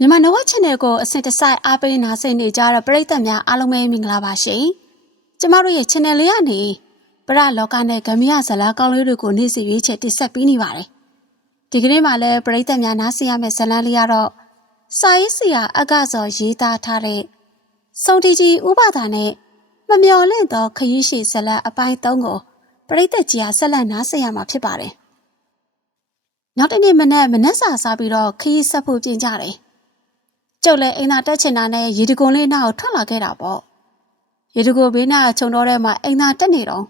မြန်မာနဝ channel ကိုအစစ်တစိုက်အားပေးနာဆင်နေကြတဲ့ပရိသတ်များအားလုံးပဲမင်္ဂလာပါရှင်။ကျမတို့ရဲ့ channel လေးကနေပရလောကနဲ့ဂမရဇလာကောင်းလေးတွေကိုနေ့စဉ်ရွေးချယ်တင်ဆက်ပေးနေပါတယ်။ဒီကနေ့မှလည်းပရိသတ်များနားဆင်ရမယ့်ဇလန်းလေးကတော့စာရေးဆရာအကစောရေးသားထားတဲ့စုံတီကြီးဥပဒါနဲ့မမျော်လင့်သောခရီးရှိဇလန်းအပိုင်း၃ကိုပရိသတ်ကြီးဟာဆက်လက်နားဆင်ရမှာဖြစ်ပါတယ်။နောက်တစ်နေ့မနက်မနက်စာစားပြီးတော့ခရီးဆက်ဖို့ပြင်ကြတယ်။ ကျုပ်လည်းအိမ်သာတက်ချင်တာနဲ့ရေတကွန်လေးနောက်ထွက်လာခဲ့တာပေါ့ရေတကွန်ဘေးနားခြုံတော့ထဲမှာအိမ်သာတက်နေတော့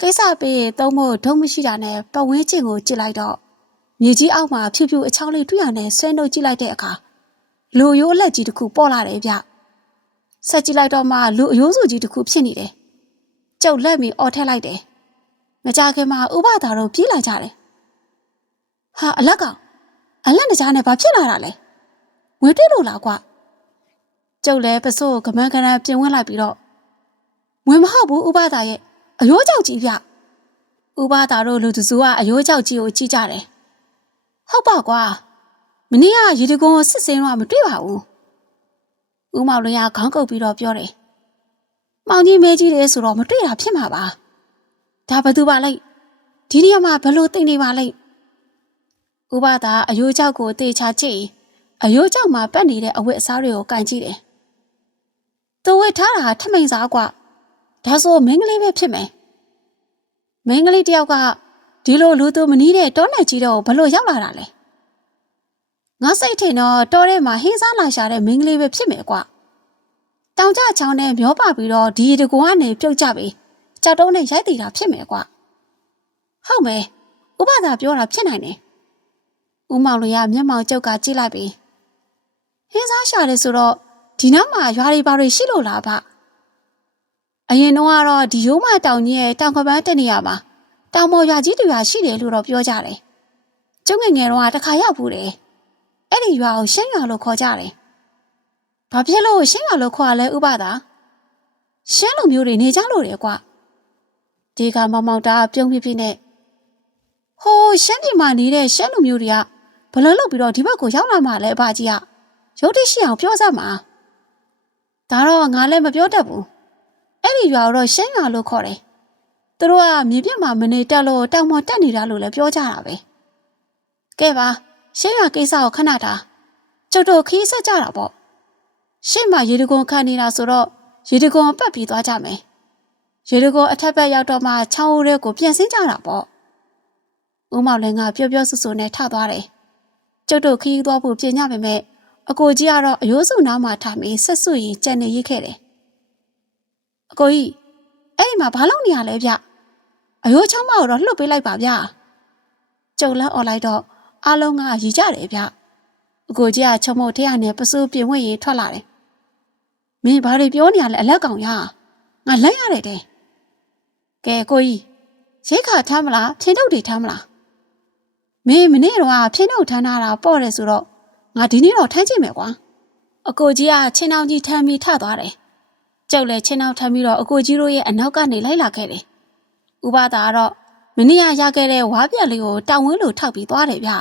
ကိစ္စပေးရင်သုံးဖို့ဒုံမရှိတာနဲ့ပဝင်းကျင်ကိုကြည့်လိုက်တော့မြေကြီးအောက်မှာဖြူဖြူအချောင်းလေးတွေ့ရနဲ့ဆွဲနှုတ်ကြည့်လိုက်တဲ့အခါလူရိုးလက်ကြီးတစ်ခုပေါ်လာတယ်ဗျဆက်ကြည့်လိုက်တော့မှလူအယိုးစုကြီးတစ်ခုဖြစ်နေတယ်ကျုပ်လက်မီအော်ထက်လိုက်တယ်မကြခင်မှာဥပဒါတို့ပြေးလာကြတယ်ဟာအလက်ကောင်အလက်တကြားနဲ့ဘာဖြစ်လာတာလဲ ဝေတွေ့လို့လားကွာကျုပ်လည်းပစိုးကိုကမန်းကနန်းပြင်ဝင်လိုက်ပြီးတော့ဝင်မဟုတ်ဘူးဥပဒါရဲ့အယိုးကြောက်ကြီးဗျဥပဒါတို့လူသူစုကအယိုးကြောက်ကြီးကိုကြည့်ကြတယ်ဟုတ်ပါကွာမနေ့ကရေတကွန်စစ်စင်းတော့မတွေ့ပါဘူးဦးမောင်လွင်ကခေါင်းကုပ်ပြီးတော့ပြောတယ်မောင်ကြီးမဲကြီးတယ်ဆိုတော့မတွေ့တာဖြစ်မှာပါဒါဘသူပါလိုက်ဒီနေရာမှာဘလို့သိနေပါလိုက်ဥပဒါအယိုးကြောက်ကိုတေချာကြည့် အယိုးကြောက်မှာပတ်နေတဲ့အဝတ်အစားတွေကိုကင်ကြည့်တယ်။သူဝတ်ထားတာထမိန်စားကွ။ဒါဆိုမင်းကလေးပဲဖြစ်မယ်။မင်းကလေးတယောက်ကဒီလိုလူသူမနည်းတဲ့တောနယ်ကြီးတော့ဘလို့ရောက်လာတာလဲ။ငါစိတ်ထင်တော့တောထဲမှာဟင်းစားလာရှာတဲ့မင်းကလေးပဲဖြစ်မယ်ကွ။တောင်ကြချောင်းနဲ့မျောပါပြီးတော့ဒီတကူကနေပြုတ်ကြပြီးကြောက်တုံးနဲ့ရိုက်တည်တာဖြစ်မယ်ကွ။ဟုတ်မယ်။ဥပဒါပြောတာဖြစ်နိုင်တယ်။ဦးမောင်လေးကမျက်မှောင်ကျောက်ကကြည့်လိုက်ပြီး ဟင်းစားရှာတယ်ဆိုတော့ဒီနောက်မှာရွာတွေဘာတွေရှိလို့လားဗျအရင်တော့ကတော့ဒီရိုးမတောင်ကြီးရဲ့တောင်ကပန်းတက်နေရမှာတောင်ပေါ်ရွာကြီးတွေရွာရှိတယ်လို့တော့ပြောကြတယ်ကျုံငယ်ငယ်တော့တခါရောက်ဘူးတယ်အဲ့ဒီရွာကိုရှင်းရွာလို့ခေါ်ကြတယ်ဘာဖြစ်လို့ရှင်းရွာလို့ခေါ်ရလဲဥပဒါရှင်းလူမျိုးတွေနေကြလို့တယ်ကွဒီကမောင်မောင်တာပြုံးပြပြနဲ့ဟိုးရှမ်းပြည်မှာနေတဲ့ရှမ်းလူမျိုးတွေကဘလို့လုပ်ပြီးတော့ဒီဘက်ကိုရောက်လာမှလဲအဘကြီးက ရုပ်တိရှိအောင်ပြောစမ်းပါဒါတော့ငါလည်းမပြောတတ်ဘူးအဲ့ဒီရွာတော့ရှင်းရွာလို့ခေါ်တယ်သူတို့ကမြေပြစ်မှာမနေတက်လို့တောင်ပေါ်တက်နေတာလို့လည်းပြောကြတာပဲကဲပါရှင်းရွာကိစ္စကိုခဏတာကျုပ်တို့ခီးဆက်ကြတာပေါ့ရှင်းမှာရေတကွန်ခံနေတာဆိုတော့ရေတကွန်ပတ်ပြီးသွားကြမယ်ရေတကွန်အထက်ဘက်ရောက်တော့မှချောင်းဦးရဲကိုပြန်ဆင်းကြတာပေါ့ဦးမောင်လည်းငါပြောပြောဆူဆူနဲ့ထသွားတယ်ကျုပ်တို့ခီးသွားဖို့ပြင်ကြပါမယ် အကိုကြီးကတော့အယိုးစုနားမှာထားပြီးဆက်ဆွရင်ကြံနေရိတ်ခဲ့တယ်။အကိုကြီးအဲ့ဒီမှာဘာလုပ်နေရလဲဗျ။အယိုးချောင်းမကိုတော့လှုပ်ပေးလိုက်ပါဗျ။ကျုံလန်းអော်လိုက်တော့အားလုံးကရီကြတယ်ဗျ။အကိုကြီးကချုံမုတ်ထဲကနေပစိုးပြင်ဝင်ရင်ထွက်လာတယ်။မင်းဘာတွေပြောနေရလဲအလက်ကောင်ရ။ငါလက်ရတယ်တဲ့။ကဲကိုကြီးရိတ်ခါထားမလားဖြင်းထုတ်တွေထားမလား။မင်းမနေ့တော့ဖြင်းထုတ်ထမ်းထားတာပေါ့တယ်ဆိုတော့ ငါဒီနေ့တော့ထမ်းကြည့်မယ်ကွာအကိုကြီးကချင်းအောင်ကြီးထမ်းပြီးထသွားတယ်ကျောက်လည်းချင်းအောင်ထမ်းပြီးတော့အကိုကြီးတို့ရဲ့အနောက်ကနေလိုက်လာခဲ့တယ်ဥပဒါကတော့မနေ့ကရခဲ့တဲ့ဝါပြက်လေးကိုတောင်ဝင်းလိုထောက်ပြီးသွားတယ်ဗျာ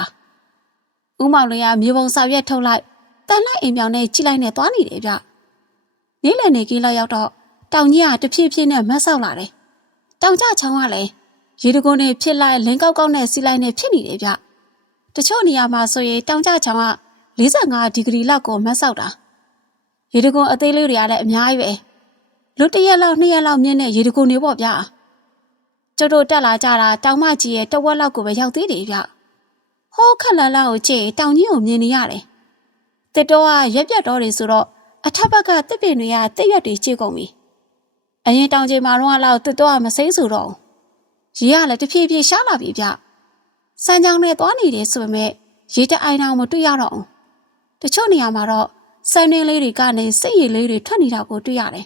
ဥမောင်လေးကမြေပုံစာရွက်ထုတ်လိုက်တန်လိုက်အိမ်ပြောင်နဲ့ကြည့်လိုက်နဲ့သွားနေတယ်ဗျနေ့လည်နေကြီးလောက်ရောက်တော့တောင်ကြီးကတဖြည်းဖြည်းနဲ့မတ်ဆောက်လာတယ်တောင်ကြချောင်းကလည်းရေတကုန်းနဲ့ဖြစ်လိုက်လင်းကောက်ကောက်နဲ့စီလိုက်နဲ့ဖြစ်နေတယ်ဗျတချို့နေရာမှာဆိုရင်တောင်ကြချောင်းက 45ဒီဂရီလောက်ကိုမတ်ဆောက်တာရေတကွန်အသေးလေးတွေကလည်းအများကြီးပဲလူတစ်ရက်လောက်နှစ်ရက်လောက်မြင့်တဲ့ရေတကွန်တွေပေါ့ဗျာကျတို့တက်လာကြတာတောင်မကြီးရဲ့တဝက်လောက်ကိုပဲရောက်သေးတယ်ဗျဟိုးခက်လန်းလန်းကိုကြည့်တောင်ကြီးကိုမြင်နေရတယ်တစ်တော့ကရက်ပြတ်တော့တွေဆိုတော့အထက်ဘက်ကတစ်ပင်တွေကတစ်ရွက်တွေကြည့်ကုန်ပြီအရင်တောင်ကြီးမှာတော့လောက်တစ်တော့ကမစိမ့်ဆိုတော့ရေကလည်းတဖြည်းဖြည်းရှားလာပြီဗျစမ်းကြောင်းနဲ့သွားနေတယ်ဆိုပေမဲ့ရေတအိုင်အောင်မတွေ့ရတော့ဘူး တချို့နေရာမှာတော့စမ်းနေလေးတွေကနေစိတ်ရည်လေးတွေထွက်နေတာကိုတွေ့ရတယ်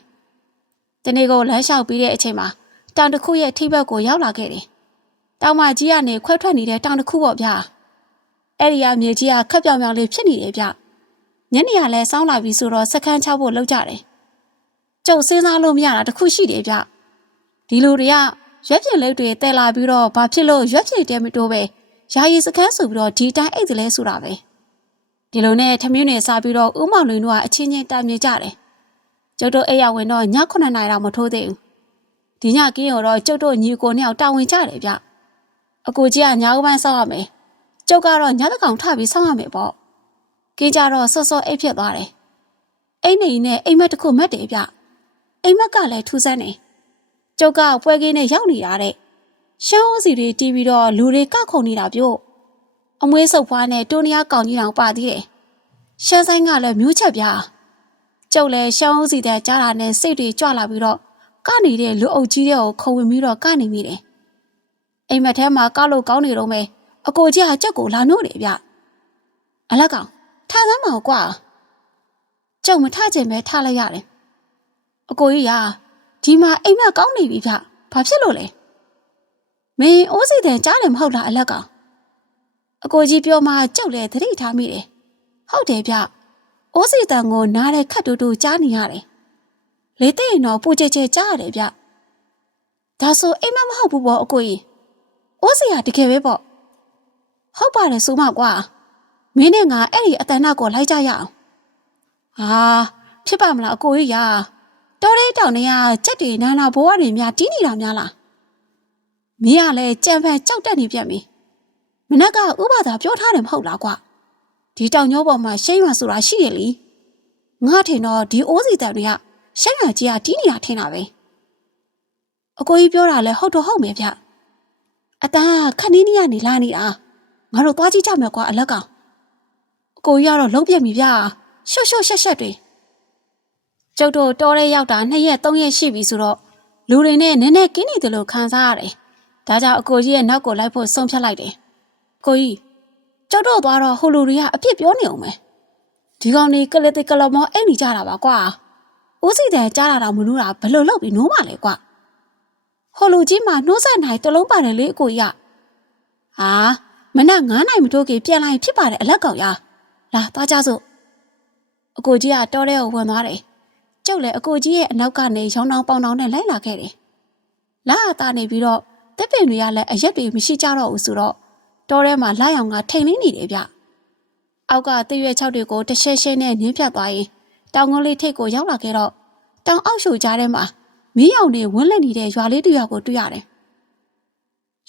။ဒီနေ့ကိုလမ်းလျှောက်ပြီးတဲ့အချိန်မှာတောင်တစ်ခုရဲ့ထိပ်ဘက်ကိုရောက်လာခဲ့တယ်။တောင်မကြီးကနေခွဲထွက်နေတဲ့တောင်တစ်ခုပေါ့ဗျာ။အဲ့ဒီကမြေကြီးကခက်ပြောင်ပြောင်လေးဖြစ်နေတယ်ဗျ။ညနေကလည်းစောင်းလာပြီဆိုတော့စခန်းချဖို့လုပ်ကြတယ်။ကျုပ်စဉ်းစားလို့မရတာတစ်ခုရှိတယ်ဗျ။ဒီလိုတွေကရွက်ပြင်းလေးတွေတဲလာပြီးတော့ဘာဖြစ်လို့ရွက်ပြင်းတဲမတိုးပဲယာယီစခန်းဆိုပြီးတော့ဒီတိုင်းအိတ်ကလေးဆိုတာပဲ။ ဒီလိုနဲ့ထမင်းတွေစားပြီးတော့ဥမောင်လွင်တို့ကအချင်းချင်းတာမြင်ကြတယ်ကျုပ်တို့အိပ်ရဝင်တော့ည9နာရီတော့မထိုးသေးဘူးဒီညကင်းရောတော့ကျုပ်တို့ညီကိုနှစ်ယောက်တာဝန်ကြတယ်ဗျအကိုကြီးကညဦးပိုင်းစောက်ရမယ်ကျုပ်ကတော့ညတစ်ကောင်ထပြီးစောက်ရမယ်ပေါ့ကင်းကြတော့စောစောအိပ်ဖြစ်သွားတယ်အိမ်နေနဲ့အိမ်မက်တစ်ခုမက်တယ်ဗျအိမ်မက်ကလည်းထူးဆန်းနေကျုပ်ကပွဲကင်းနဲ့ရောက်နေတာတဲ့ရှမ်းဦးစီတွေတီးပြီးတော့လူတွေကခုန်နေတာပြို့ အမွေးဆုပ်ဖွားနဲ့တိုးနီယာကောင်ကြီးတောင်ပါသေးတယ်ရှမ်းဆိုင်ကလည်းမျိုးချက်ပြကျုပ်လည်းရှမ်းဦးစီတဲ့ကြားတာနဲ့စိတ်တွေကြွလာပြီးတော့ကနေတဲ့လူအုပ်ကြီးတွေကိုခုံဝင်ပြီးတော့ကနေမိတယ်အိမ်မက်ထဲမှာကောက်လို့ကောင်းနေတော့မယ်အကိုကြီးကကြက်ကိုလာနို့တယ်ဗျအလက်ကောင်ထားစမ်းမအောင်ကွာကျုံမထချင်ပဲထားလိုက်ရတယ်အကိုကြီးကဒီမှာအိမ်မက်ကောင်းနေပြီဗျဘာဖြစ်လို့လဲမင်းအိုးစီတဲ့ကြားတယ်မဟုတ်လားအလက်ကောင် အကိုကြီးပြောမှကျုပ်လည်းသတိထားမိတယ်ဟုတ်တယ်ဗျအိုးစီတန်ကိုနားတဲ့ခတ်တူတူကြားနေရတယ်လေသိရင်တော့ပူကြဲကြဲကြားရတယ်ဗျဒါဆိုအိမ်မက်မဟုတ်ဘူးပေါ့အကိုကြီးအိုးစီကတကယ်ပဲပေါ့ဟုတ်ပါတယ်ဆိုမကွာမင်းနဲ့ငါအဲ့ဒီအတန်နောက်ကိုလိုက်ကြရအောင်ဟာဖြစ်ပါမလားအကိုကြီးရာတော်လေးတောင်နေရကြက်တွေနာနာဘိုးကနေများတီးနေတာများလားမင်းကလည်းကြံဖန်ကြောက်တက်နေပြန်ပြီ မနက်ကဥပဒါပြောထားတယ်မဟုတ်လားကွာဒီတောင်ညိုးပေါ်မှာရှိမ့်ရဆိုတာရှိရလေငါထင်တော့ဒီအိုးစီတန်တွေကရှိမ့်ရကြီးကတီးနေတာထင်တာပဲအကိုကြီးပြောတာလဲဟုတ်တော့ဟုတ်မယ်ဗျအတန်းခဏီးနီးကနေလာနေတာငါတို့သွားကြည့်ကြမယ်ကွာအလက်ကောင်အကိုကြီးကတော့လုံးပြက်ပြီဗျရှုပ်ရှုပ်ရှက်ရှက်တွေကျုပ်တို့တော်ရဲရောက်တာ2ရက်3ရက်ရှိပြီဆိုတော့လူတွေနဲ့နည်းနည်းကင်းနေတယ်လို့ခံစားရတယ်ဒါကြောင့်အကိုကြီးရဲ့နောက်ကိုလိုက်ဖို့ဆုံးဖြတ်လိုက်တယ် ကိုကြီးကျုပ်တို့သွားတော့ဟိုလူတွေကအပြစ်ပြောနေအောင်မယ်ဒီကောင်နေကလစ်တကလမောအိတ်နေကြတာပါကွာဦးစီတဲ့ကြားလာတာမလို့တာဘယ်လိုလုပ်ပြီးနိုးမှလဲကွာဟိုလူကြီးမှနှိုးဆက်နိုင်တလုံးပါတယ်လေအကိုကြီးကဟာမနက်9နိုင်မတိုးခင်ပြန်လာရင်ဖြစ်ပါတယ်အလက်ကောင်ရလာသွားကြစို့အကိုကြီးကတော်တဲ့ကိုဝင်သွားတယ်ကျုပ်လည်းအကိုကြီးရဲ့အနောက်ကနေရောင်းတောင်ပေါင်တောင်နဲ့လိုက်လာခဲ့တယ်လာအသားနေပြီးတော့တက်ပင်တွေကလည်းအရက်တွေမရှိကြတော့ဘူးဆိုတော့ တော်ထဲမှာလာရောင်ကထိန်နေနေတယ်ဗျအောက်ကတရွက်ချောက်တွေကိုတရှဲရှဲနဲ့နင်းဖြတ်သွားရင်တောင်ကုန်းလေးထိပ်ကိုရောက်လာခဲ့တော့တောင်အောက်ရှူကြားထဲမှာမီးရောင်တွေဝန်းလက်နေတဲ့ရွာလေးတစ်ရွာကိုတွေ့ရတယ်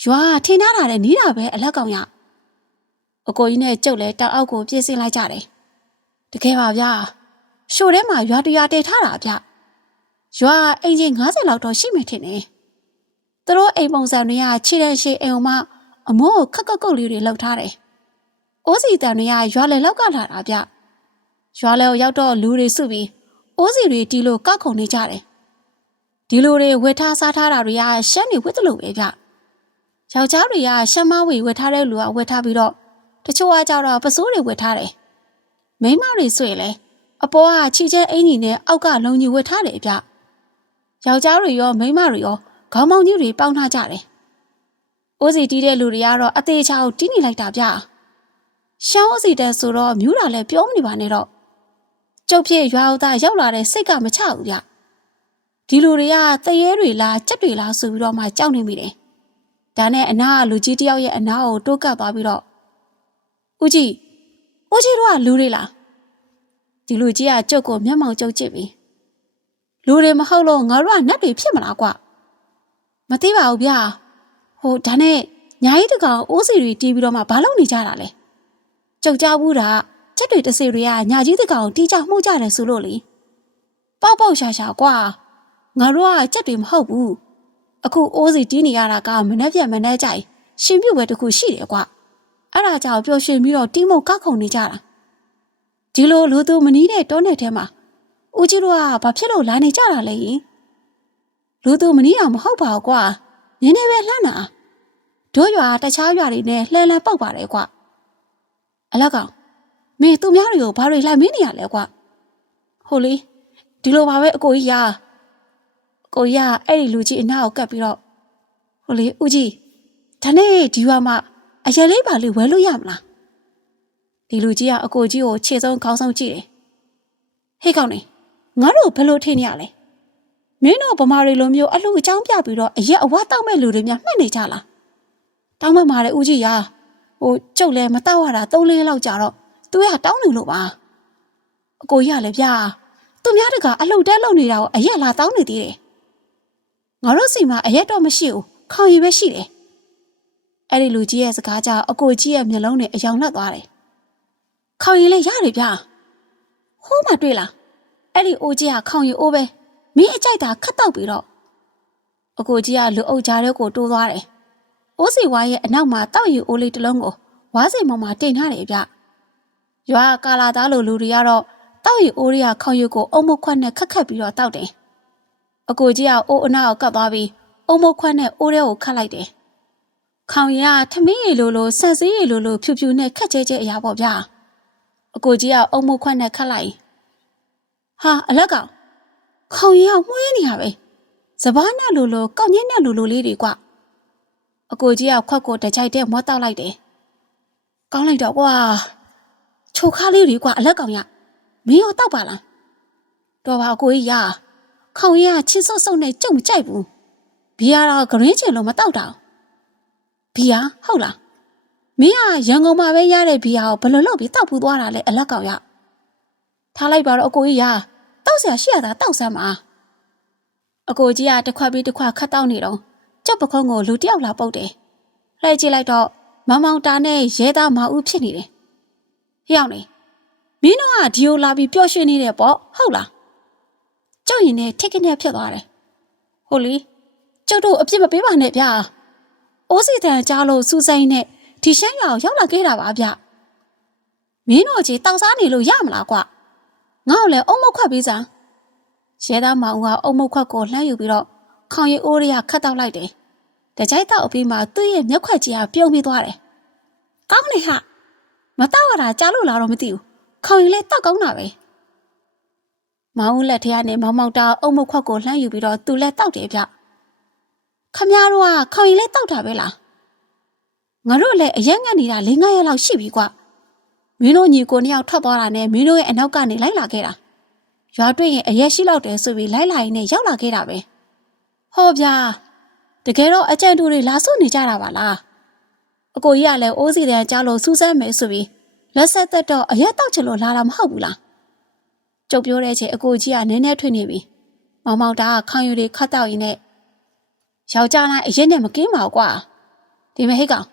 ရွာထင်းထားတာနဲ့နီးတာပဲအလက်ကောင်ရအကိုကြီးနဲ့ကျုပ်လည်းတောင်အောက်ကိုပြေးဆင်းလိုက်ကြတယ်တကယ်ပါဗျာရှိုထဲမှာရွာတရွာတည်ထားတာဗျရွာအင်ဂျင်90လောက်တော့ရှိမှထင်တယ်သူတို့အိမ်ပုံစံတွေကခြေတန်းရှိအိမ်အောင်မ အမိုးကိုခက်ခက်ကုတ်လေးတွေလှုပ်ထားတယ်အိုးစီတန်တွေကရွာလေလောက်ကလာတာဗျရွာလေကိုရောက်တော့လူတွေစုပြီးအိုးစီတွေတီးလို့ကောက်ခုံနေကြတယ်ဒီလိုတွေဝက်ထားစားထားတာတွေကရှမ်းနေဝက်တလို့ပဲဗျယောက်ျားတွေကရှမ်းမဝေဝက်ထားတဲ့လူကဝက်ထားပြီးတော့တချို့ကကြတော့ပစိုးတွေဝက်ထားတယ်မိန်းမတွေဆိုရင်လည်းအပေါ်ကခြေချဲအင်ကြီးနဲ့အောက်ကလုံကြီးဝက်ထားတယ်ဗျယောက်ျားတွေရောမိန်းမတွေရောခေါင်းမောင်းကြီးတွေပေါင်းထားကြတယ် အိုးစီတီးတဲ့လူတွေကတော့အသေးချာကိုတီးနေလိုက်တာဗျရှောင်းအိုးစီတဲ့ဆိုတော့မြူးတာလည်းပြောမနေပါနဲ့တော့ကျုပ်ဖြစ်ရွာဦးသားရောက်လာတဲ့စိတ်ကမချဘူးဗျဒီလူတွေကတရေတွေလားကြက်တွေလားဆိုပြီးတော့မှကြောက်နေမိတယ်ဒါနဲ့အနာကလူကြီးတယောက်ရဲ့အနာကိုတိုးကပ်သွားပြီးတော့ဦးကြီးဦးကြီးတို့ကလူတွေလားဒီလူကြီးကကျုပ်ကိုမျက်မှောင်ကျုပ်ကြည့်ပြီလူတွေမဟုတ်လို့ငါတို့ကနတ်တွေဖြစ်မလားကွမသိပါဘူးဗျာ ဟိုဒါနဲ့ညာကြီးတကောင်အိုးစီတွေတီးပြီးတော့မှဘာလုပ်နေကြတာလဲကျုပ်ကြားဘူးတာချက်တွေတစေတွေကညာကြီးတကောင်တီးကြမှုကြတယ်ဆိုလို့လေပေါက်ပေါက်ရှာရှာကွာငါတို့ကချက်တွေမဟုတ်ဘူးအခုအိုးစီတီးနေရတာကမနှက်ပြက်မနှက်ကြိုင်ရှင်ပြုတ်ပဲတခုရှိတယ်ကွအဲ့ဒါကြောင့်ပျော်ရွှင်ပြီးတော့တီးမုတ်ကောက်ခုံနေကြတာဒီလိုလူသူမနီးတဲ့တောနယ်ထဲမှာဦးကြီးတို့ကဘာဖြစ်လို့လာနေကြတာလဲယင်လူသူမနီးအောင်မဟုတ်ပါဘူးကွာ နင်းနေပဲလှမ်းတာတို့ရွာတခြားရွာတွေနဲ့လှမ်းလှမ်းပေါက်ပါတယ်ကွာအလက်ကောင်မင်းသူများတွေကိုဘာတွေလှမ်းမင်းနေရလဲကွာဟိုလေဒီလိုပါပဲအကိုကြီးရာအကိုကြီးကအဲ့ဒီလူကြီးအနာကိုကပ်ပြီးတော့ဟိုလေဦးကြီးဒါနဲ့ဒီရွာမှာအရလေးပါလေးဝဲလို့ရမလားဒီလူကြီးကအကိုကြီးကိုခြေဆုံးခေါင်းဆုံးကြည့်တယ်ဟေးကောင်နေငါတို့ဘယ်လိုထင်နေရလဲ မင်းတို့ဗမာတွေလိုမျိုးအလှအကြောင်းပြပြီးတော့အရက်အဝတောက်မဲ့လူတွေများမှတ်နေကြလားတောင်းမှတ်มาတဲ့ဦးကြီးရာဟိုကျုပ်လည်းမတောက်ရတာ၃လေးလောက်ကြာတော့တသူရတောင်းနေလို့ပါအကိုကြီးကလည်းဗျာသူများတကအလှုပ်တဲလုပ်နေတာကိုအရက်လာတောင်းနေသေးတယ်ငါတို့စီမှာအရက်တော့မရှိဘူးခေါင်ရည်ပဲရှိတယ်အဲ့ဒီလူကြီးရဲ့စကားကြောင့်အကိုကြီးရဲ့မျက်လုံးနဲ့အယောင်လက်သွားတယ်ခေါင်ရည်လည်းရတယ်ဗျာဟိုးမှတွေ့လားအဲ့ဒီအိုးကြီးကခေါင်ရည်အိုးပဲ မင်းအကြိုက်တာခတ်တော့ပြီးတော့အကိုကြီးကလူအုပ်ကြားထဲကိုတိုးသွားတယ်အိုးစီဝါရဲ့အနောက်မှာတောက်ရည်အိုးလေးတစ်လုံးကိုဝါးစီမောင်မှာတင်ထားတယ်ဗျရွာကာလာသားလိုလူတွေကတော့တောက်ရည်အိုးတွေကခေါင်ရည်ကိုအုံမခွက်နဲ့ခက်ခက်ပြီးတော့တောက်တယ်အကိုကြီးကအိုးအနောက်ကိုကပ်သွားပြီးအုံမခွက်နဲ့အိုးထဲကိုခတ်လိုက်တယ်ခေါင်ရည်ကထမင်းရည်လိုလိုဆန်စည်းရည်လိုလိုဖြူဖြူနဲ့ခက်ကျဲကျဲအရာပေါ့ဗျာအကိုကြီးကအုံမခွက်နဲ့ခတ်လိုက်ဟာအလက်ကောင် ခေါင်ရည်ကမွှေးနေရပဲစပားနဲ့လိုလိုကောက်ညက်နဲ့လိုလိုလေးတွေကွအကိုကြီးကခွက်ကိုတကြိုက်တဲ့မောတောက်လိုက်တယ်ကောင်းလိုက်တော့ကွာချိုခါလေးတွေကွာအလက်ကောင်ရမင်းရောတောက်ပါလားတော်ပါအကိုကြီးရခေါင်ရည်ကချင်းစော့စော့နဲ့ကြုံမကြိုက်ဘူးဘီယာတော့ဂရင်းချင်လို့မတောက်တာဘီယာဟုတ်လားမင်းကရန်ကုန်မှာပဲရတဲ့ဘီယာကိုဘယ်လိုလုပ်ပြီးတောက်ဖူးသွားတာလဲအလက်ကောင်ရထားလိုက်ပါတော့အကိုကြီးရ တောက်ဆရာရှိရတာတောက်စမ်းပါအကိုကြီးကတစ်ခွက်ပြီးတစ်ခွက်ခတ်တောက်နေတော့ကြက်ပခုံးကိုလူတစ်ယောက်လာပုတ်တယ်လှည့်ကြည့်လိုက်တော့မောင်မောင်တာနဲ့ရဲသားမအောင်ဖြစ်နေတယ်ဟျောင်းနေမင်းတို့ကဒီကိုလာပြီးပျော်ရွှင်နေတယ်ပေါ့ဟုတ်လားကျုပ်ရင်နဲ့ထိတ်ကနေဖြစ်သွားတယ်ဟုတ်လီကျုပ်တို့အပြစ်မပေးပါနဲ့ဗျာအိုးစီတန်ကြားလို့စူးစိမ့်နဲ့ဒီရှမ်းရွာကိုရောက်လာခဲ့တာပါဗျမင်းတို့ကြီးတောက်စားနေလို့ရမလားကွာ ငါ့ကိုလည်းအုံမခွက်ပေးစမ်းရဲသားမောင်ကအုံမခွက်ကိုလှမ်းယူပြီးတော့ခေါင်ရီအိုးရခတ်တောက်လိုက်တယ်တကြိုက်တောက်အပြီးမှာသူ့ရဲ့မျက်ခွက်ကြီးကပြုံးပြီးသွားတယ်ကောင်းနေဟာမတောက်ရတာကြားလို့လားတော့မသိဘူးခေါင်ရီလည်းတောက်ကောင်းတာပဲမောင်ဦးလက်ထရနဲ့မောင်မောင်တာအုံမခွက်ကိုလှမ်းယူပြီးတော့သူလည်းတောက်တယ်ဗျခမည်းတော်ကခေါင်ရီလည်းတောက်တာပဲလားငါတို့လည်းအရက်ငတ်နေတာ၄၅ရက်လောက်ရှိပြီကွာ မင်းတို့ညီကိုနှစ်ယောက်ထွက်သွားတာနဲ့မင်းတို့ရဲ့အနောက်ကနေလိုက်လာခဲ့တာရွာတွေ့ရင်အရက်ရှိလောက်တယ်ဆိုပြီးလိုက်လာရင်နဲ့ရောက်လာခဲ့တာပဲဟောဗျာတကယ်တော့အကြံတူတွေလာစုနေကြတာပါလားအကိုကြီးကလည်းအိုးစီတန်ကြားလို့စူးစမ်းမယ်ဆိုပြီးလက်ဆက်သက်တော့အရက်တောက်ချင်လို့လာတာမဟုတ်ဘူးလားကျုပ်ပြောတဲ့အချိန်အကိုကြီးကနည်းနည်းထွေးနေပြီမောင်မောင်တာကခေါင်းရည်တွေခတ်တောက်ရင်းနဲ့ယောက်ျားလိုက်အရက်နဲ့မကင်းပါဘူးကွာဒီမဟိတ်ကောင်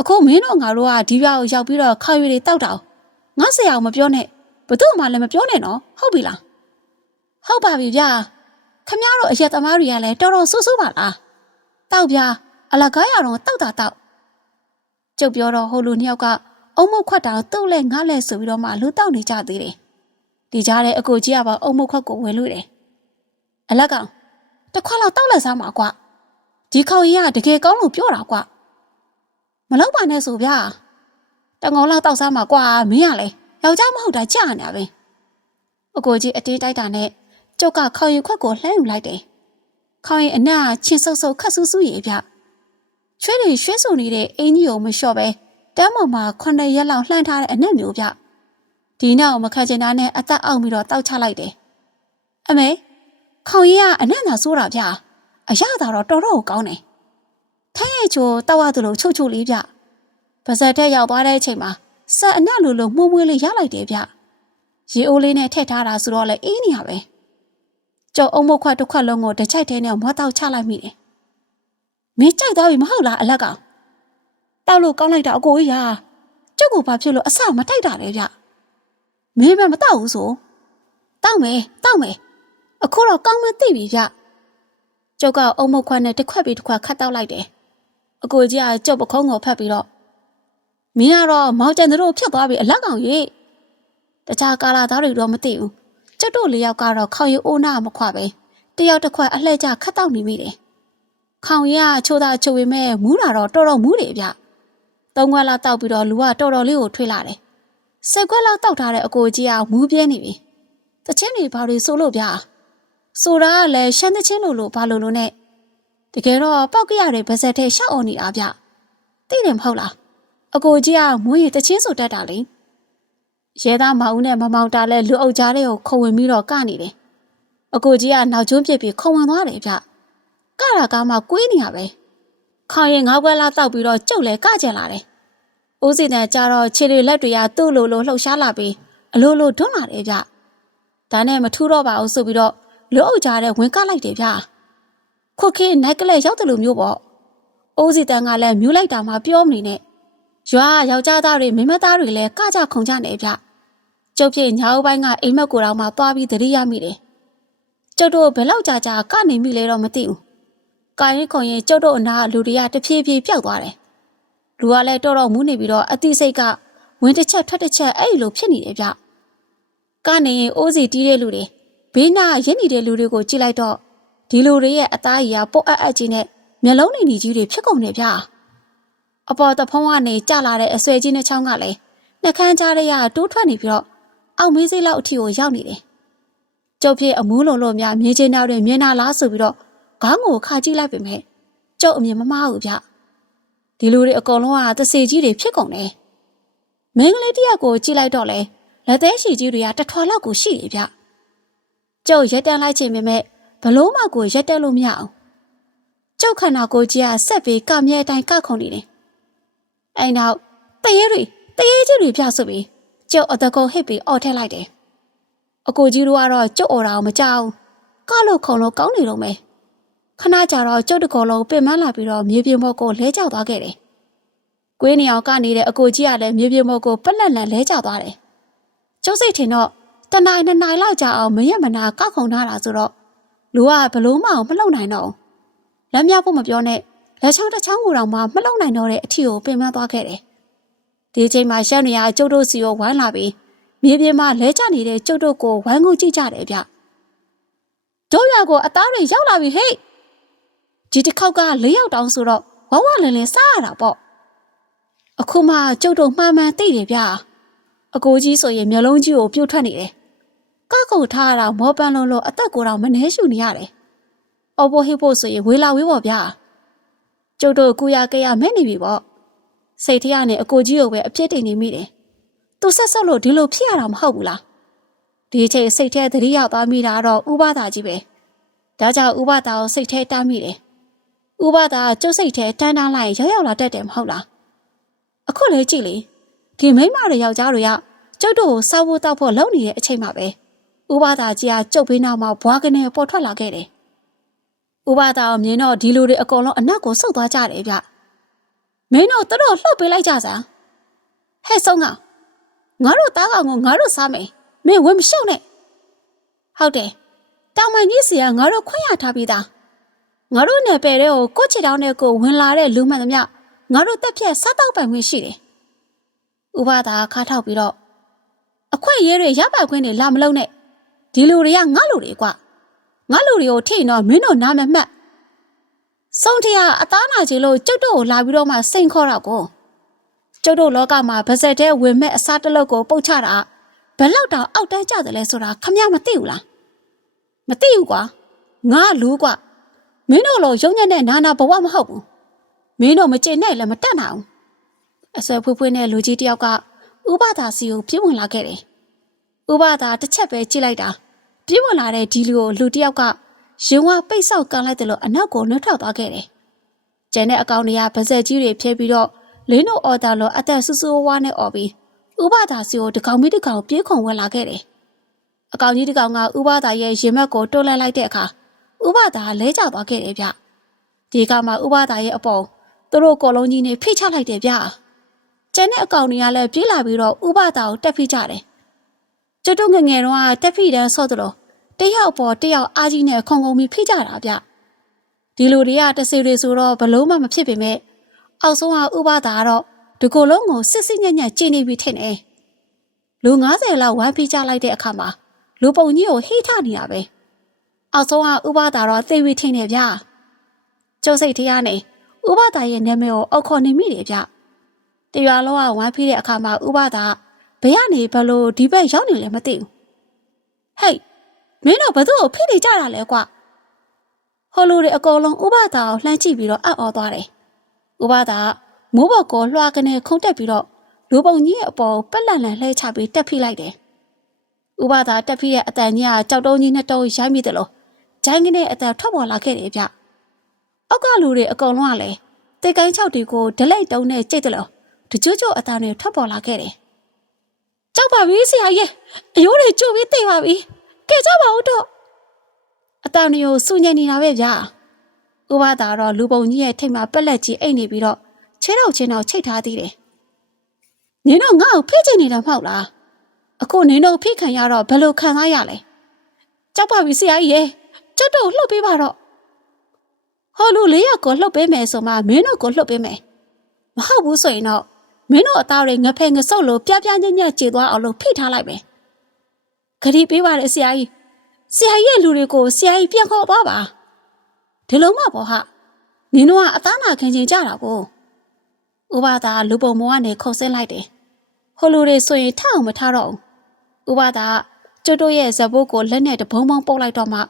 အခုမင်းတို့ငါတို့ကဒီပြားကိုရောက်ပြီးတော့ခေါင်ရည်တွေတောက်တာငါဆရာကမပြောနဲ့ဘသူ့မှလည်းမပြောနဲ့နော်ဟုတ်ပြီလားဟုတ်ပါပြီဗျာခမရတို့အရက်သမားတွေကလည်းတော်တော်ဆိုးဆိုးပါလားတောက်ဗျာအလကားရတော့တောက်တာတောက်ကျုပ်ပြောတော့ဟိုလူနှစ်ယောက်ကအုံမုတ်ခွက်တောင်တုတ်လဲငါလဲဆိုပြီးတော့မှလူတောက်နေကြသေးတယ်ဒီကြားထဲအကိုကြီးကပါအုံမုတ်ခွက်ကိုဝင်လို့တယ်အလက်ကောင်တစ်ခွက်လောက်တောက်လက်စားမှာကွာဒီခေါင်ကြီးကတကယ်ကောင်းလို့ပြောတာကွာ မလောက်ပါနဲ့ဆိုဗျာတငုံလောက်တောက်စားမှာကွာမင်းကလေယောက်ျားမဟုတ်တာကြာနေတာပဲအကိုကြီးအတေးတိုက်တာနဲ့ကျုပ်ကခေါင်ရီခွက်ကိုလှမ်းယူလိုက်တယ်ခေါင်ရီအနက်ကချင်းဆုပ်ဆုပ်ခတ်ဆူဆူရေဗျချွေးတွေရွှဲဆူနေတဲ့အင်းကြီးကိုမလျှော့ပဲတမ်းပေါ်မှာခုနှစ်ရက်လောက်လှမ်းထားတဲ့အနက်မျိုးဗျဒီနောက်မခတ်ချင်တာနဲ့အသက်အောက်ပြီးတော့တောက်ချလိုက်တယ်အမေခေါင်ရီကအနက်သာဆိုးတာဗျအရသာတော့တော်တော်ကောင်းတယ် ထိုင်းရဲ့ချိုတောက်ရသလိုချုပ်ချုပ်လေးဗျပါဇက်တက်ရောက်သွားတဲ့အချိန်မှာဆက်အနက်လိုလိုမှုန့်မွေးလေးရလိုက်တယ်ဗျရေအိုးလေးနဲ့ထည့်ထားတာဆိုတော့လေအေးနေရပဲကျော်အုံမခွက်တစ်ခွက်လုံးကိုတစ်ချိုက်ထဲနဲ့မောတောက်ချလိုက်မိတယ်မင်းကြိုက်သွားပြီမဟုတ်လားအလက်ကတောက်လို့ကောင်းလိုက်တာအကိုကြီးရာကျုပ်ကဘာဖြစ်လို့အဆမထိုက်တာလဲဗျမင်းမမတောက်ဘူးဆိုတောက်မယ်တောက်မယ်အခုတော့ကောင်းမသိပြီဗျကျုပ်ကအုံမခွက်နဲ့တစ်ခွက်ပြီးတစ်ခွက်ခတ်တောက်လိုက်တယ် အကိုကြီးကကျုပ်ပခုံးကိုဖတ်ပြီးတော့မင်းကတော့မောင်ကျန်တို့ဖြစ်သွားပြီအလက်ကောင်ကြီးတခြားကာလာသားတွေတော့မသိဘူးကျုပ်တို့လေးယောက်ကတော့ခေါင်ရီအိုးနာမခွပဲတယောက်တစ်ခွက်အလှည့်ကျခတ်တောက်နေမိတယ်ခေါင်ရီကချိုးတာချိုးပေမဲ့မူးတာတော့တော်တော်မူးတယ်ဗျသုံးခွက်လောက်တောက်ပြီးတော့လူကတော်တော်လေးကိုထွေးလာတယ်ဆယ်ခွက်လောက်တောက်ထားတဲ့အကိုကြီးကမူးပြဲနေပြီတချင်းတွေဘာတွေဆိုလို့ဗျဆိုတာကလည်းရှမ်းတချင်းလိုလိုဘာလိုလိုနဲ့ တကယ်တော့ပောက်ကရတဲ့ဗဇက်ထဲရှောက်အောင်နေတာဗျသိတယ်မဟုတ်လားအကိုကြီးကမွေးရတချင်းဆိုတတ်တာလေရဲသားမအောင်နဲ့မမောင်တာလဲလူအုပ်ကြားလေးကိုခုံဝင်ပြီးတော့ကနေတယ်အကိုကြီးကနောက်ကျွန်းပြစ်ပြီးခုံဝင်သွားတယ်ဗျကတာကားမှကွေးနေရပဲခေါင်ရင်ငါးခွက်လာတောက်ပြီးတော့ကျုပ်လဲကကြလာတယ်။ဦးစီတန်ကြတော့ခြေတွေလက်တွေကသူ့လိုလိုလှုပ်ရှားလာပြီးအလိုလိုတွန်းလာတယ်ဗျ။ဒါနဲ့မထူတော့ပါဘူးဆိုပြီးတော့လွတ်အုပ်ကြတဲ့ဝင်ကလိုက်တယ်ဗျ။ ခွတ်ခင်းနိုင်ကလေးရောက်တယ်လို့မျိုးပေါ့။ဦးစီတန်ကလည်းမြူးလိုက်တာမှပြောမနေနဲ့။ရွာယောက်ျားသားတွေမိန်းမသားတွေလည်းကကြခုန်ကြနေဗျ။ကျုပ်ဖြစ်ညာဦးပိုင်းကအိမ်မက်ကိုယ်တော်မှသွားပြီးသတိရမိတယ်။ကျုပ်တို့ဘယ်လောက်ကြာကြာကနေမိလဲတော့မသိဘူး။ကာရင်ခုန်ရင်ကျုပ်တို့အနာလူတွေကတဖြည်းဖြည်းပျောက်သွားတယ်။လူကလည်းတော်တော်မူးနေပြီးတော့အသိစိတ်ကဝင်တစ်ချက်ထွက်တစ်ချက်အဲ့လိုဖြစ်နေတယ်ဗျ။ကနေရင်အိုးစီတီးတဲ့လူတွေဘေးနာရင်းနေတဲ့လူတွေကိုကြည့်လိုက်တော့ ဒီလူတွေရဲ့အသားကြီးကပုတ်အပ်အပ်ကြီးနဲ့မျက်လုံးနေနေကြီးတွေဖြစ်ကုန်နေဗျ။အပေါ်တဖုံးကနေကျလာတဲ့အဆွဲကြီးနှချောင်းကလည်းနှကန်းကြားရတိုးထွက်နေပြီးတော့အောက်မေးစိလောက်အထိကိုရောက်နေတယ်။ကျုပ်ဖြစ်အမူးလုံးလို့များမြင်ချင်တော့တယ်မြင်လာလားဆိုပြီးတော့ခေါင်းကိုခါကြည့်လိုက်ပေမဲ့ကျုပ်အမြင်မမှားဘူးဗျ။ဒီလူတွေအကုန်လုံးကတစေကြီးတွေဖြစ်ကုန်တယ်။မင်းကလေးတယောက်ကိုကြည့်လိုက်တော့လေလက်သေးရှိကြီးတွေကတထွာလောက်ကိုရှိတယ်ဗျ။ကျုပ်ရက်တန်းလိုက်ချိန်ပေမဲ့ ဘလို့မှကိုရက်တက်လို့မရအောင်။ကျုပ်ခန္ဓာကိုယ်ကြီးကဆက်ပြီးကမြဲအတိုင်းကခုန်နေတယ်။အဲ့နောက်တရေတွေတရေကြီးတွေပြဆိုပြီးကျုပ်အတကုံဟစ်ပြီးအော်ထက်လိုက်တယ်။အကိုကြီးတို့ကတော့ကျုပ်အော်တာကိုမကြောက်ဘူး။ကလို့ခုံလို့ကောင်းနေတော့မယ်။ခဏကြာတော့ကျုပ်တကောလုံးပင်မလာပြီးတော့မြေပြင်ပေါ်ကိုလဲကျသွားခဲ့တယ်။ကွေးနေအောင်ကနေတဲ့အကိုကြီးကလည်းမြေပြင်ပေါ်ကိုပက်လက်လန်လဲကျသွားတယ်။ကျုပ်စိတ်ထင်တော့တနင်္လာနှစ်နိုင်လောက်ကြာအောင်မရက်မနာကောက်ခုံထားတာဆိုတော့ လူကဘလို့မအောင်မလုံနိုင်တော့ဘူး။လက်မြောက်ဖို့မပြောနဲ့လက်ချောင်းတစ်ချောင်းကိုတောင်မှမလုံနိုင်တော့တဲ့အထီကိုပင်မသွားခဲ့တယ်။ဒီချိန်မှာရှမ်းနေရကျုပ်တို့စီကိုဝိုင်းလာပြီးမြေပြင်မှာလဲကျနေတဲ့ကျုပ်တို့ကိုဝိုင်းကူကြည့်ကြတယ်ဗျ။တို့ရွာကိုအသားတွေရောက်လာပြီဟဲ့။ဒီတစ်ခေါက်က၄ယောက်တောင်ဆိုတော့ဝဝလင်းလင်းစားရတာပေါ့။အခုမှကျုပ်တို့မှန်မှန်သိတယ်ဗျ။အကိုကြီးဆိုရင်မျိုးလုံးကြီးကိုပြုတ်ထွက်နေတယ်။ ကောက်ကုတ်ထားရတာမောပန်းလုံးလို့အသက်ကိုယ်တော်မနှဲရှူနေရတယ်။အော်ဖို့ဟိဖို့ဆိုရင်ဝေလာဝေးပေါ့ဗျာ။ကျုပ်တို့ကူရကရမဲ့နေပြီပေါ့။စိတ်ထရနဲ့အကိုကြီးကိုပဲအပြစ်တင်နေမိတယ်။သူဆက်ဆက်လို့ဒီလိုဖြစ်ရတာမဟုတ်ဘူးလား။ဒီအချိန်စိတ်ထဲသတိရောက်သွားမိတာတော့ဥပဒါကြီးပဲ။ဒါကြောင့်ဥပဒါကိုစိတ်ထဲတားမိတယ်။ဥပဒါကျုပ်စိတ်ထဲတန်းတန်းလိုက်ရောက်ရောက်လာတတ်တယ်မဟုတ်လား။အခုလေကြည့်လေဒီမိမတွေယောက်ျားတွေကကျုပ်တို့ကိုစားဖို့တောက်ဖို့လုပ်နေတဲ့အချိန်မှာပဲ ဥပဒါကြီးကကျုပ်ဘေးနောက်မှာဘွားကနေပေါ်ထွက်လာခဲ့တယ်။ဥပဒါကိုမြင်တော့ဒီလူတွေအကုန်လုံးအနက်ကိုဆုတ်သွားကြတယ်ဗျ။မင်းတို့တော်လှုပ်ပေးလိုက်ကြစမ်း။ဟဲ့ဆုံးကငါတို့တားကောင်ကိုငါတို့စားမယ်။မင်းဝင်မရှုံနဲ့။ဟုတ်တယ်။တောင်မိုင်ကြီးစီကငါတို့ခွင့်ရထားပြီးသား။ငါတို့နယ်ပယ်တွေကိုကိုချစ်တောင်းတဲ့ကိုဝင်လာတဲ့လူမှန်သမျှငါတို့တက်ဖြတ်စားတော့ပိုင်ခွင့်ရှိတယ်။ဥပဒါခါထောက်ပြီးတော့အခွင့်အရေးတွေရပိုင်ခွင့်တွေလာမလုံးနဲ့ ဒီလူတွေကငါလူတွေကွာငါလူတွေကိုထိတော့မင်းတို့နားမမှတ်ဆုံးထရအသားနာကြီးလို့ကျုပ်တို့ကိုလာပြီးတော့မှစိန်ခေါ်တာကိုကျုပ်တို့လောကမှာဗစက်တဲ့ဝင်မဲ့အစားတလုတ်ကိုပုတ်ချတာဘယ်လောက်တောင်အောက်တန်းကြတယ်လဲဆိုတာခမရမသိဘူးလားမသိဘူးကွာငါလူကွာမင်းတို့လိုရုံညံ့တဲ့နာနာဘဝမဟုတ်ဘူးမင်းတို့မကျေနဲ့လည်းမတက်နိုင်ဘူးအဆွဲဖွေးဖွေးနဲ့လူကြီးတယောက်ကဥပဒါစီကိုပြေးဝင်လာခဲ့တယ် ဥပဒါတစ်ချက်ပဲကြည့်လိုက်တာပြေးဝင်လာတဲ့ဒီလူကိုလူတယောက်ကရင်ဝပိတ်ဆောက်ကန်လိုက်တယ်လို့အနောက်ကိုနှွှထောက်သွားခဲ့တယ်။ကျန်တဲ့အကောင်တွေကဗဇက်ကြီးတွေဖျဲပြီးတော့လင်းတို့အော်တာလို့အသက်ဆူဆူဝါးနဲ့អော်ပြီးဥပဒါစီကိုတကောင်မီတကောင်ပြေးခုံဝင်လာခဲ့တယ်။အကောင်ကြီးတကောင်ကဥပဒါရဲ့ရင်မက်ကိုတွန်းလှန်လိုက်တဲ့အခါဥပဒါလဲကျသွားခဲ့တယ်ဗျ။ဒီကမှဥပဒါရဲ့အပေါ်သူတို့ကော်လုံးကြီးနဲ့ဖိချလိုက်တယ်ဗျ။ကျန်တဲ့အကောင်တွေကလည်းပြေးလာပြီးတော့ဥပဒါကိုတက်ဖိကြတယ်။ ကျွတ်တို့ငငယ်တော့တက်ဖိတန်းဆော့တယ်လို့တယောက်ပေါ်တယောက်အားကြီးနဲ့ခုံခုံပြီးဖိကြတာဗျဒီလိုတွေကတစေတွေဆိုတော့ဘလုံးမှမဖြစ်ပေမဲ့အောက်ဆုံးကဥပဒါကတော့ဒီကိုယ်လုံးကိုစစ်စစ်ညံ့ညံ့ကျင်းနေပြီထင်တယ်လူ90လောက်ဝမ်းဖိကြလိုက်တဲ့အခါမှာလူပုံကြီးကိုဟိထနေတာပဲအောက်ဆုံးကဥပဒါတော့သိပြီထင်တယ်ဗျကျုပ်စိတ်တရားနေဥပဒါရဲ့နာမည်ကိုအောက်ခေါ်နေမိတယ်ဗျတရွာလုံးကဝမ်းဖိတဲ့အခါမှာဥပဒါ ဘယ်ကနေဘလို့ဒီဘက်ရောက်နေလဲမသိဘူးဟဲ့မင်းတို့ဘသူ့ကိုဖိနေကြတာလဲကွာဟိုလူတွေအကုန်လုံးဥပဒါကိုလှမ်းကြည့်ပြီးတော့အံ့ဩသွားတယ်ဥပဒါမိုးဘော်ကိုလွှာကနေခုန်တက်ပြီးတော့လူပုံကြီးရဲ့အပေါ်ပက်လန်လန်လှဲချပြီးတက်ဖိလိုက်တယ်ဥပဒါတက်ဖိရဲ့အတန်ကြီးကကြောက်တုံးကြီးနှစ်တုံးရိုက်မိတယ်လို့ဂျိုင်းကနေအတန်ထွက်ပေါ်လာခဲ့တယ်ဗျအောက်ကလူတွေအကုန်လုံးကလည်းတေကိုင်းချောက်တွေကိုဒလိတ်တုံးနဲ့ကြိတ်တယ်လို့တကြွကြွအတန်တွေထွက်ပေါ်လာခဲ့တယ်။ ကြောက်ပါပြီဆရာကြီးအယိုးတွေကျိုးပြီးတိတ်ပါပြီ။ကဲကြပါဦးတော့အတန်တွေကိုစူညံနေတာပဲဗျာ။ဥပဒါတော့လူပုံကြီးရဲ့ထိတ်မှာပက်လက်ကြီးအိတ်နေပြီးတော့ခြေတော့ချင်းတော့ချိတ်ထားသေးတယ်။နင်တော့ငါ့ကိုဖိချင်နေတာမဟုတ်လား။အခုနင်တို့ဖိခံရတော့ဘယ်လိုခံစားရလဲ။ကြောက်ပါပြီဆရာကြီးရေကျွတ်တော့လှုပ်ပေးပါတော့။ဟောလူလေးယောက်ကိုလှုပ်ပေးမယ်ဆိုမှမင်းတို့ကိုလှုပ်ပေးမယ်။မဟုတ်ဘူးဆိုရင်တော့ မင်းတို့အသားတွေငဖဲငဆုပ်လို့ပြပြညံ့ညံ့ကြေသွားအောင်လို့ဖိထားလိုက်မယ်။ခရီးပေးပါလေဆရာကြီး။ဆရာကြီးရဲ့လူတွေကိုဆရာကြီးပြန်ခေါ်သွားပါ။ဒီလုံးမပေါ့ဟာ။နင်တို့ကအသားနာခင်ချင်းကြတာကို။ဥပဒါလူပုံမောကနေခုန်ဆင်းလိုက်တယ်။ဟိုလူတွေဆိုရင်ထအောင်မထားတော့ဘူး။ဥပဒါကျုပ်တို့ရဲ့ဇဘိုးကိုလက်နဲ့တဘုံဘုံပုတ်လိုက်တော့မှ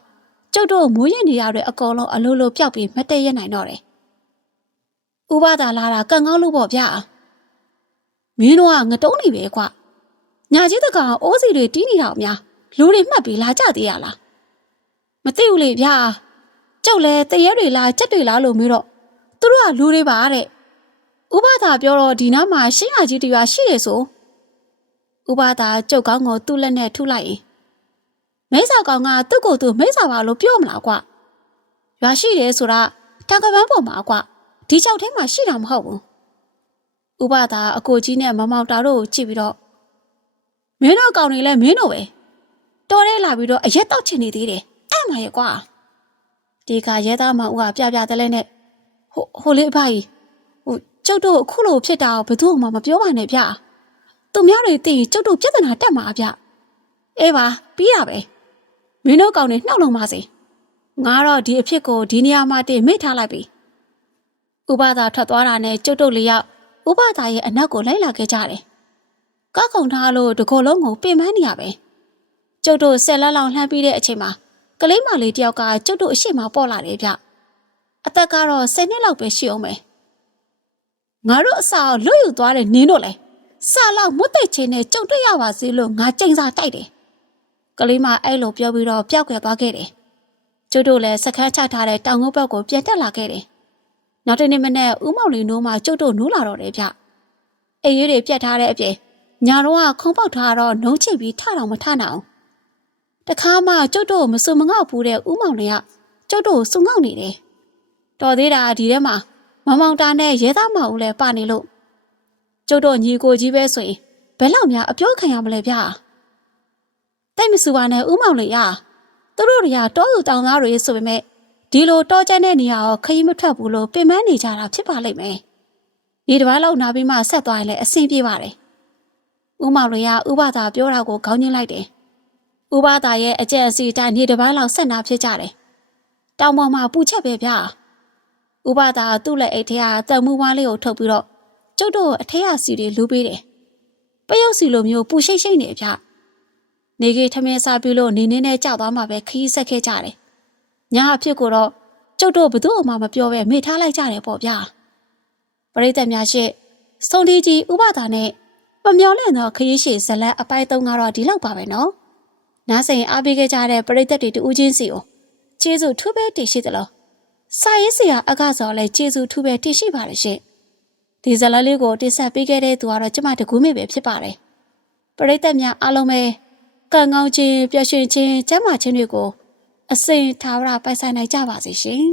ကျုပ်တို့မွေးရနေရတဲ့အကောင်လုံးအလိုလိုပျောက်ပြီးမတည့်ရနိုင်တော့တယ်။ဥပဒါလာတာကံကောင်းလို့ပေါ့ဗျာ။ မင်းတို့ကငတုံးနေပဲကွ။ညာကြီးတကောင်အိုးစီတွေတီးနေတာအများလူတွေမှတ်ပြီးလာကြသေးရလား။မသိဘူးလေဗျာ။ကျုပ်လည်းတရဲတွေလားချက်တွေလားလို့မေးတော့သူတို့ကလူတွေပါတဲ့။ဥပဒါပြောတော့ဒီနားမှာရှင်းရကြီးတရားရှိရဆို။ဥပဒါကျုပ်ကောင်းကိုသူ့လက်နဲ့ထုလိုက်ရင်မိစ္ဆာကောင်ကသူ့ကိုယ်သူမိစ္ဆာပါလို့ပြောမလားကွ။ရွာရှိတယ်ဆိုတာတန်ကပန်းပေါ်မှာကွဒီချောက်ထဲမှာရှိတာမဟုတ်ဘူး။ ဥပဒါအကိုကြီးနဲ့မမောင်တာတို့ကိုကြည့်ပြီးတော့မင်းတို့ကောင်တွေလည်းမင်းတို့ပဲတော်ရဲလာပြီးတော့အရက်တောက်ချင်နေသေးတယ်အဲ့မှာရဲ့ကွာဒီကရဲသားမဦးကပြပြတလဲနဲ့ဟိုဟိုလေးအဖကြီးဟိုကျုပ်တို့အခုလိုဖြစ်တာကိုဘယ်သူမှမပြောပါနဲ့ဗျသူများတွေသိရင်ကျုပ်တို့ပြဿနာတက်မှာဗျအေးပါပြီးရပဲမင်းတို့ကောင်တွေနှောက်လုံးပါစေငါတော့ဒီအဖြစ်ကိုဒီနေရာမှာတင်မိထားလိုက်ပြီဥပဒါထွက်သွားတာနဲ့ကျုပ်တို့လေးယောက် ဥပဒါရဲ့အနောက်ကိုလိုက်လာခဲ့ကြတယ်ကောက်ခုံထားလို့တကိုယ်လုံးကိုပင်ပန်းနေရပဲကျုပ်တို့ဆက်လက်လောင်လှမ်းပြီးတဲ့အချိန်မှာကလေးမလေးတယောက်ကကျုပ်တို့အရှိမပေါ်လာတယ်ဗျအသက်ကတော့10နှစ်လောက်ပဲရှိအောင်ပဲငါတို့အစာကိုလွတ်ယူသွားတဲ့နင်းတို့လဲစာလောက်မွတ်သိတ်ချင်းနဲ့ကြုံတွေ့ရပါစေလို့ငါကြိမ်စာတိုက်တယ်ကလေးမအဲ့လိုပြောပြီးတော့ပျောက်ကွယ်သွားခဲ့တယ်ကျုပ်တို့လည်းစခန်းချထားတဲ့တောင်ငုတ်ဘက်ကိုပြန်တက်လာခဲ့တယ် နောက်တနေ့မနေ့ဦးမောင်လီနိုးမှကျုပ်တို့နိုးလာတော့တယ်ဗျအေးရည်တွေပြတ်ထားတဲ့အပြင်ညာတော့ကခုံပေါက်ထားတော့နှုံးချိတ်ပြီးထတော့မထနိုင်အောင်တခါမှကျုပ်တို့မစုံမငေါ့ဘူးတဲ့ဦးမောင်လေးကကျုပ်တို့စုံငေါ့နေတယ်တော်သေးတာဒီထဲမှာမမောင်တာနဲ့ရဲသားမောင်ဦးလည်းပါနေလို့ကျုပ်တို့ညီကိုကြီးပဲဆိုရင်ဘယ်လောက်များအပြောခံရမလဲဗျာတိတ်မစူပါနဲ့ဦးမောင်လေးရသူတို့တွေကတောသူတောင်သားတွေဆိုပေမဲ့ ဒီလိုတောကျန်းတဲ့နေရာကိုခရီးမထွက်ဘူးလို့ပင်ပန်းနေကြတာဖြစ်ပါလိမ့်မယ်ဒီတစ်ပတ်လောက်နာပြီးမှဆက်သွားရင်လည်းအဆင်ပြေပါတယ်ဦးမောင်လေးကဥပဒါပြောတာကိုခေါင်းညှိလိုက်တယ်ဥပဒါရဲ့အကျက်အစီတိုင်းနေတစ်ပတ်လောက်ဆက်နာဖြစ်ကြတယ်တောင်ပေါ်မှာပူချက်ပဲဗျာဥပဒါသူ့လက်အိတ်ထဲကတံမှုဝါးလေးကိုထုတ်ပြီးတော့ကျုပ်တို့အထက်ရစီတွေလူပေးတယ်ပယုတ်စီလိုမျိုးပူရှိတ်ရှိတ်နေဗျနေကြီးထမင်းစားပြီးလို့နေနေနဲ့ကြောက်သွားမှပဲခီးဆက်ခဲ့ကြတယ် ညာအဖြစ်ကိုတော့ကျုပ်တို့ဘသူ့အမှမပြောပဲမေ့ထားလိုက်ကြတယ်ပေါ့ဗျာပရိသတ်များရှေ့စုံဒီကြီးဥပဒါနဲ့မမျော်လင့်တော့ခရီးရှည်ဇလက်အပိုင်း၃ကတော့ဒီလောက်ပါပဲနော်နားဆိုင်အားပေးခဲ့ကြတဲ့ပရိသတ်တွေတူးချင်းစီကိုကျေးဇူးထူးပဲတင်ရှိသလားစာရေးဆရာအကစော်လည်းကျေးဇူးထူးပဲတင်ရှိပါတယ်ရှင်ဒီဇလက်လေးကိုတင်ဆက်ပေးခဲ့တဲ့သူကတော့ကျမတကူးမေပဲဖြစ်ပါတယ်ပရိသတ်များအားလုံးပဲကံကောင်းခြင်းပျော်ရွှင်ခြင်းကျမ်းမာခြင်းတွေကို အစဉ်သာဝရပိုက်ဆိုင်နိုင်ကြပါစေရှင်